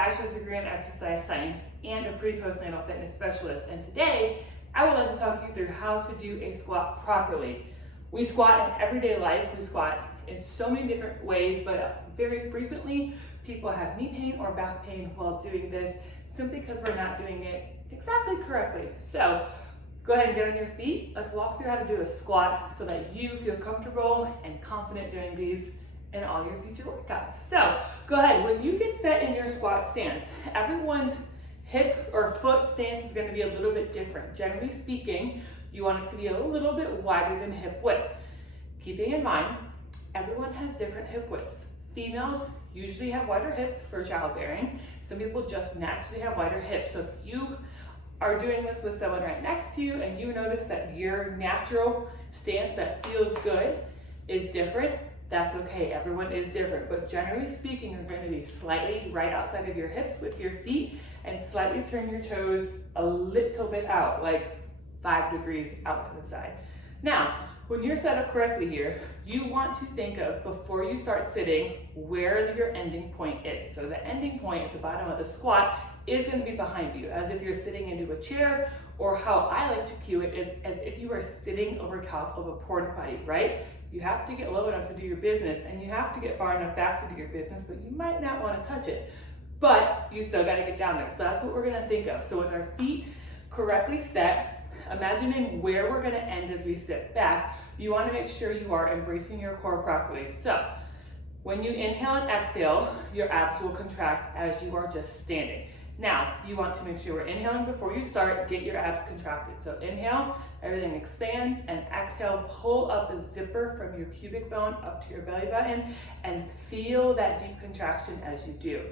bachelor's degree in exercise science and a pre-postnatal fitness specialist. And today, I would like to talk you through how to do a squat properly. We squat in everyday life. We squat in so many different ways, but very frequently, people have knee pain or back pain while doing this simply because we're not doing it exactly correctly. So go ahead and get on your feet. Let's walk through how to do a squat so that you feel comfortable and confident doing these in all your future workouts. So go ahead, when you get set in your squat stance, everyone's hip or foot stance is going to be a little bit different. Generally speaking, you want it to be a little bit wider than hip width. Keeping in mind, everyone has different hip widths. Females usually have wider hips for childbearing. Some people just naturally have wider hips. So if you are doing this with someone right next to you and you notice that your natural stance that feels good is different, that's okay. Everyone is different, but generally speaking, you're going to be slightly right outside of your hips with your feet and slightly turn your toes a little bit out, like 5 degrees out to the side. Now, when you're set up correctly here, you want to think of, before you start sitting, where your ending point is. So the ending point at the bottom of the squat is going to be behind you, as if you're sitting into a chair, or how I like to cue it is as if you are sitting over top of a porta potty, right? You have to get low enough to do your business, and you have to get far enough back to do your business, but you might not want to touch it. But you still got to get down there. So that's what we're going to think of. So with our feet correctly set, imagining where we're going to end as we sit back, you want to make sure you are embracing your core properly. So when you inhale and exhale, your abs will contract as you are just standing. Now, you want to make sure we're inhaling before you start, get your abs contracted. So inhale, everything expands, and exhale, pull up a zipper from your pubic bone up to your belly button and feel that deep contraction as you do.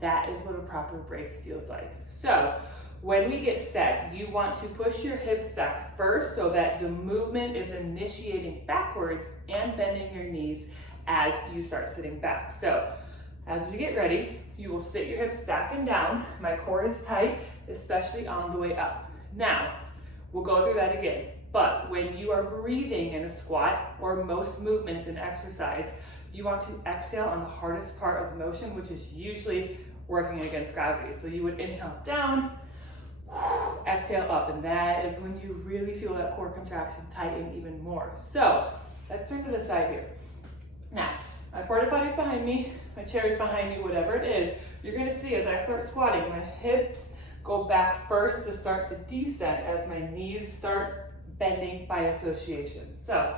That is what a proper brace feels like. So when we get set, you want to push your hips back first so that the movement is initiating backwards and bending your knees as you start sitting back. So as we get ready, you will sit your hips back and down. My core is tight, especially on the way up. Now, we'll go through that again. But when you are breathing in a squat or most movements in exercise, you want to exhale on the hardest part of the motion, which is usually working against gravity. So you would inhale down, exhale up, and that is when you really feel that core contraction tighten even more. So let's turn to the side here. Now, my porta potty is behind me, my chair is behind me, whatever it is, you're going to see as I start squatting, my hips go back first to start the descent as my knees start bending by association. So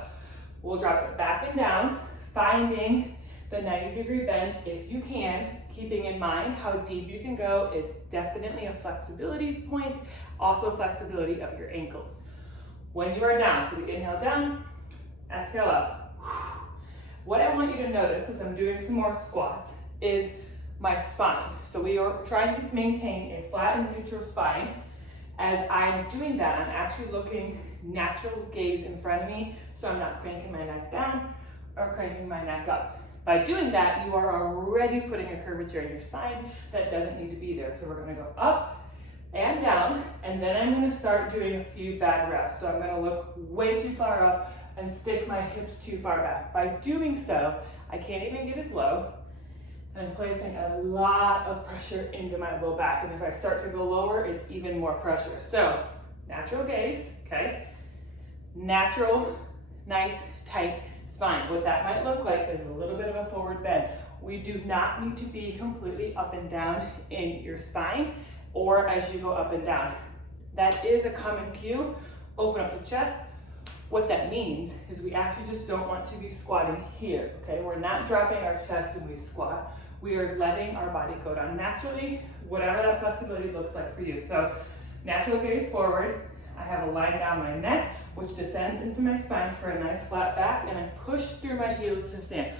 we'll drop it back and down, finding the 90-degree bend if you can, keeping in mind how deep you can go is definitely a flexibility point, also flexibility of your ankles. When you are down, so we inhale down, exhale up. What I want you to notice as I'm doing some more squats is my spine. So we are trying to maintain a flat and neutral spine. As I'm doing that, I'm actually looking natural gaze in front of me, so I'm not cranking my neck down or cranking my neck up. By doing that, you are already putting a curvature in your spine that doesn't need to be there. So we're gonna go up and down, and then I'm gonna start doing a few bad reps. So I'm gonna look way too far up and stick my hips too far back. By doing so, I can't even get as low, and I'm placing a lot of pressure into my low back. And if I start to go lower, it's even more pressure. So natural gaze, okay? Natural, nice, tight spine. What that might look like is a little bit of a forward bend. We do not need to be completely up and down in your spine or as you go up and down. That is a common cue. Open up the chest. What that means is we actually just don't want to be squatting here, okay? We're not dropping our chest when we squat. We are letting our body go down naturally, whatever that flexibility looks like for you. So natural gaze forward. I have a line down my neck, which descends into my spine for a nice flat back, and I push through my heels to stand.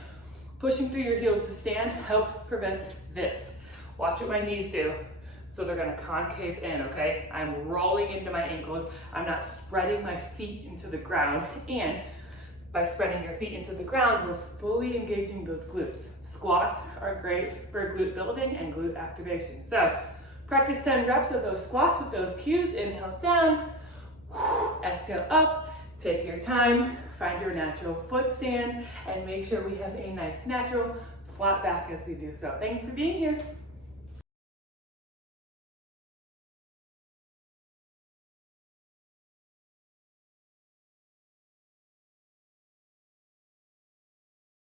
Pushing through your heels to stand helps prevent this. Watch what my knees do. So they're gonna concave in, okay? I'm rolling into my ankles. I'm not spreading my feet into the ground. And by spreading your feet into the ground, we're fully engaging those glutes. Squats are great for glute building and glute activation. So practice 10 reps of those squats with those cues. Inhale down, exhale up. Take your time, find your natural foot stance, and make sure we have a nice natural flat back as we do so. Thanks for being here.